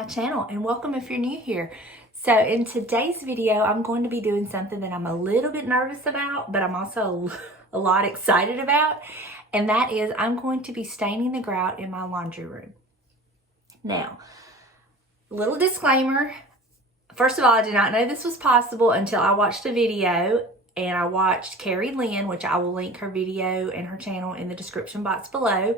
my channel, and welcome if you're new here. So in today's video, I'm going to be doing something that I'm a little bit nervous about, but I'm also a lot excited about, and that is I'm going to be staining the grout in my laundry room. Now, little disclaimer. First of all, I did not know this was possible until I watched a video, and I watched Karrie Lynn, which I will link her video and her channel in the description box below.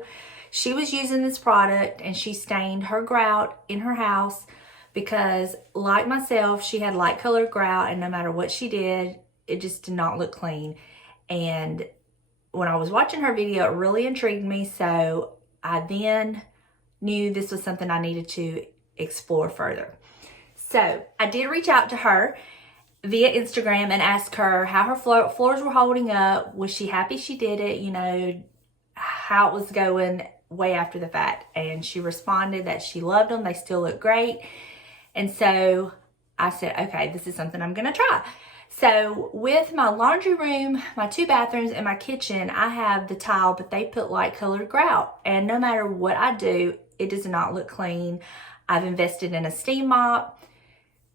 She was using this product and she stained her grout in her house because, like myself, she had light colored grout, and no matter what she did, it just did not look clean. And when I was watching her video, it really intrigued me, so I then knew this was something I needed to explore further. So I did reach out to her via Instagram and ask her how her floors were holding up. Was she happy she did it? You know, how it was going way after the fact. And she responded that she loved them. They still look great. And so I said, okay, this is something I'm going to try. So with my laundry room, my 2 bathrooms, and my kitchen, I have the tile, but they put light colored grout. And no matter what I do, it does not look clean. I've invested in a steam mop.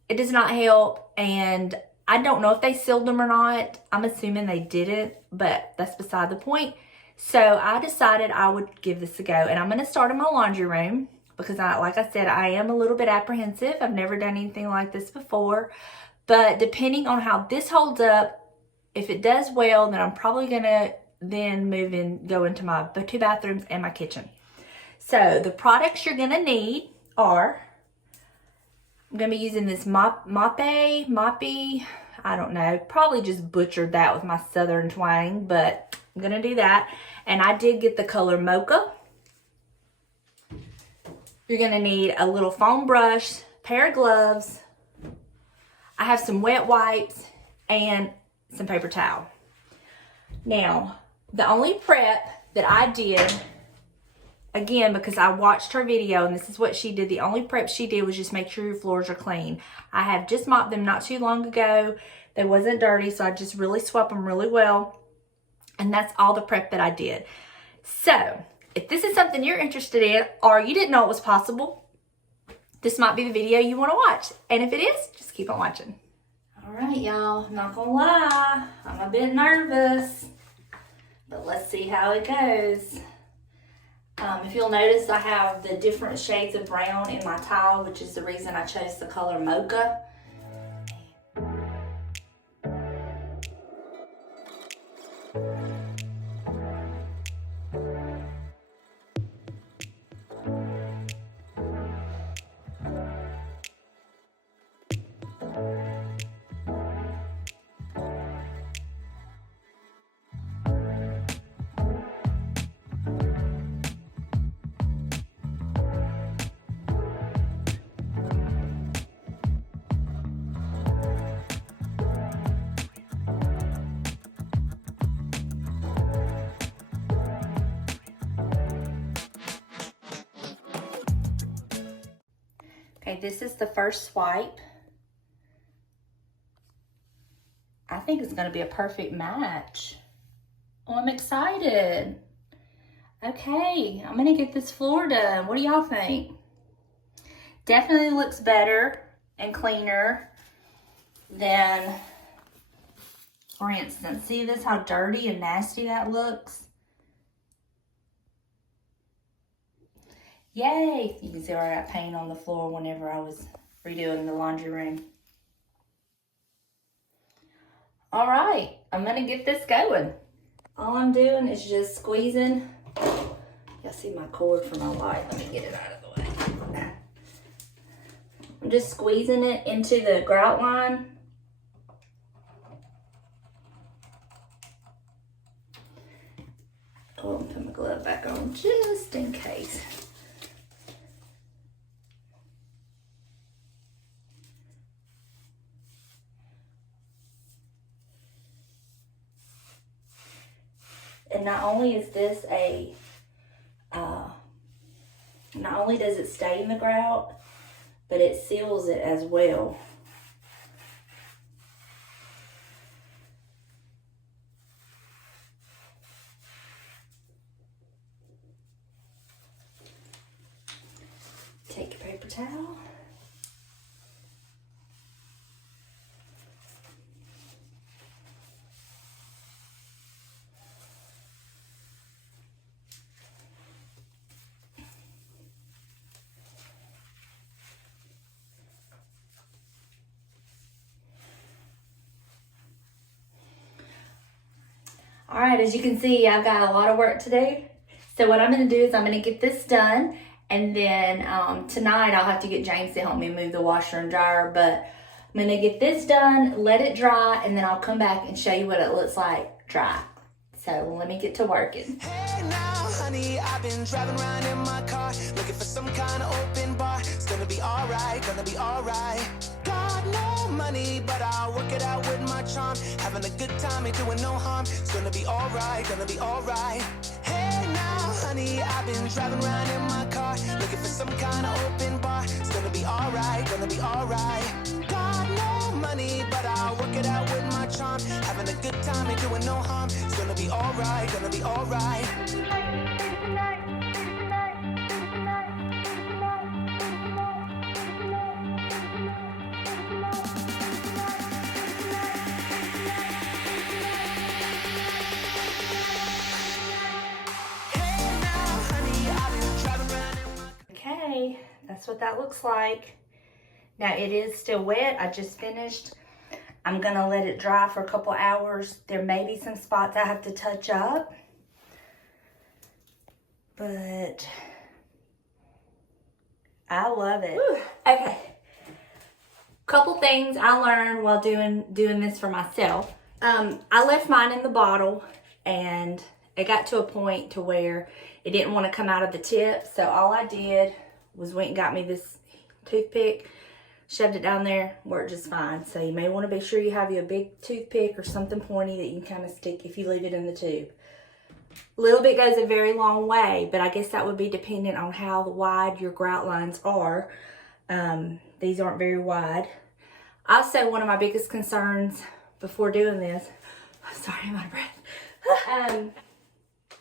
It does not help, and I don't know if they sealed them or not. I'm assuming they didn't, but that's beside the point. So I decided I would give this a go, and I'm going to start in my laundry room because, like I said, I am a little bit apprehensive. I've never done anything like this before, but depending on how this holds up, if it does well, then I'm probably going to then go into my 2 bathrooms and my kitchen. So the products you're going to need are, I'm going to be using this moppy, I don't know, probably just butchered that with my southern twang, but I'm going to do that. And I did get the color mocha. You're going to need a little foam brush, pair of gloves. I have some wet wipes and some paper towel. Now, the only prep that I did, again, because I watched her video and this is what she did, the only prep she did was just make sure your floors are clean. I have just mopped them not too long ago. They wasn't dirty, so I just really swept them really well. And that's all the prep that I did. So, if this is something you're interested in or you didn't know it was possible, this might be the video you want to watch. And if it is, just keep on watching. All right, y'all. I'm not going to lie. I'm a bit nervous. But let's see how it goes. If you'll notice, I have the different shades of brown in my tile, which is the reason I chose the color mocha. Okay, this is the first swipe. I think it's going to be a perfect match. Oh, I'm excited. Okay, I'm going to get this floor done. What do y'all think? Definitely looks better and cleaner than, for instance, see this, how dirty and nasty that looks? Yay! You can see where I got paint on the floor whenever I was redoing the laundry room. All right, I'm gonna get this going. All I'm doing is just squeezing. Y'all see my cord for my light. Let me get it out of the way. I'm just squeezing it into the grout line. Oh, I'm putting my glove back on just in case. And not only is this not only does it stain the grout, but it seals it as well. Take your paper towel All right, as you can see, I've got a lot of work to do. So what I'm gonna do is I'm gonna get this done, and then tonight I'll have to get James to help me move the washer and dryer, but I'm gonna get this done, let it dry, and then I'll come back and show you what it looks like dry. So let me get to working. Hey now, honey, I've been driving around in my car, looking for some kind of open bar. It's gonna be alright, gonna be alright. Got no money, but I'll work it out with my charm. Having a good time, ain't doing no harm. It's gonna be alright, gonna be alright. Hey now, honey, I've been driving around in my car, looking for some kind of open bar. It's gonna be alright, gonna be alright. Got no money, but I'll work it out with my charm. Having a good time, ain't doing no harm. It's gonna be alright, gonna be alright. Okay, that's what that looks like. Now it is still wet. I just finished. I'm gonna let it dry for a couple hours. There may be some spots I have to touch up, but I love it. Whew. Okay, couple things I learned while doing this for myself. I left mine in the bottle, and it got to a point to where it didn't want to come out of the tip. So all I did was went and got me this toothpick, shoved it down there, worked just fine. So you may want to be sure you have you a big toothpick or something pointy that you can kind of stick if you leave it in the tube. A little bit goes a very long way, but I guess that would be dependent on how wide your grout lines are. These aren't very wide. Also, one of my biggest concerns before doing this, sorry, I'm out of breath.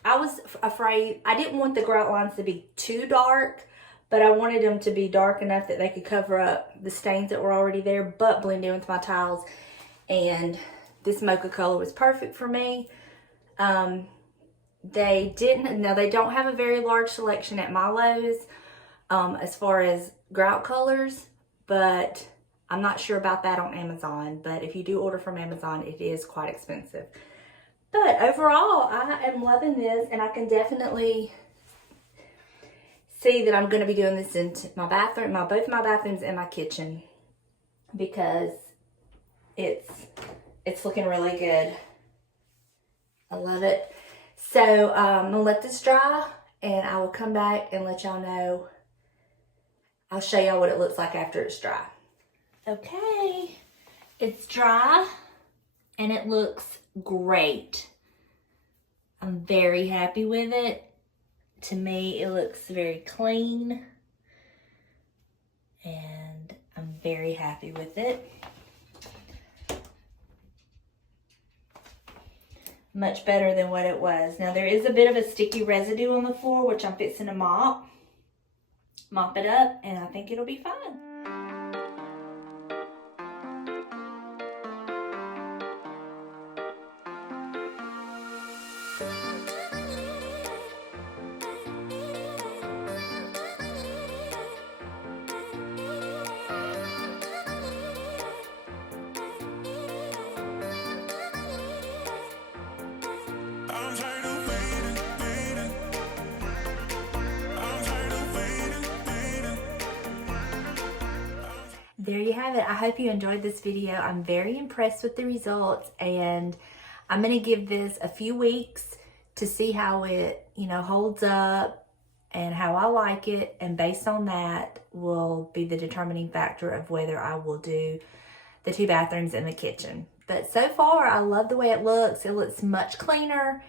I was afraid, I didn't want the grout lines to be too dark, but I wanted them to be dark enough that they could cover up the stains that were already there, but blend in with my tiles. And this mocha color was perfect for me. They don't have a very large selection at my Lowe's as far as grout colors, but I'm not sure about that on Amazon. But if you do order from Amazon, it is quite expensive. But overall, I am loving this, and I can definitely see that I'm going to be doing this in my bathroom, both my bathrooms and my kitchen, because it's looking really good. I love it. So I'm going to let this dry, and I will come back and let y'all know. I'll show y'all what it looks like after it's dry. Okay, it's dry, and it looks great. I'm very happy with it. To me, it looks very clean, and I'm very happy with it. Much better than what it was. Now, there is a bit of a sticky residue on the floor, which I'm fixing to mop it up, and I think it'll be fine. There you have it. I hope you enjoyed this video. I'm very impressed with the results, and I'm going to give this a few weeks to see how it, holds up and how I like it, and based on that will be the determining factor of whether I will do the 2 bathrooms and the kitchen. But so far, I love the way it looks. It looks much cleaner,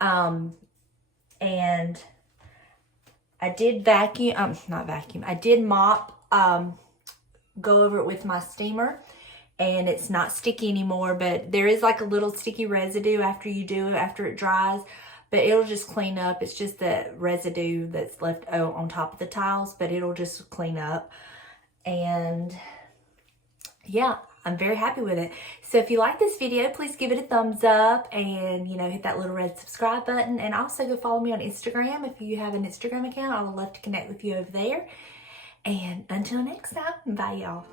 and I did I did mop, go over it with my steamer, and it's not sticky anymore, but there is like a little sticky residue after it dries, but it'll just clean up. It's just the residue that's left on top of the tiles, but it'll just clean up. And yeah, I'm very happy with it. So if you like this video, please give it a thumbs up, and hit that little red subscribe button, and also go follow me on Instagram. If you have an Instagram account, I would love to connect with you over there. And until next time, bye y'all.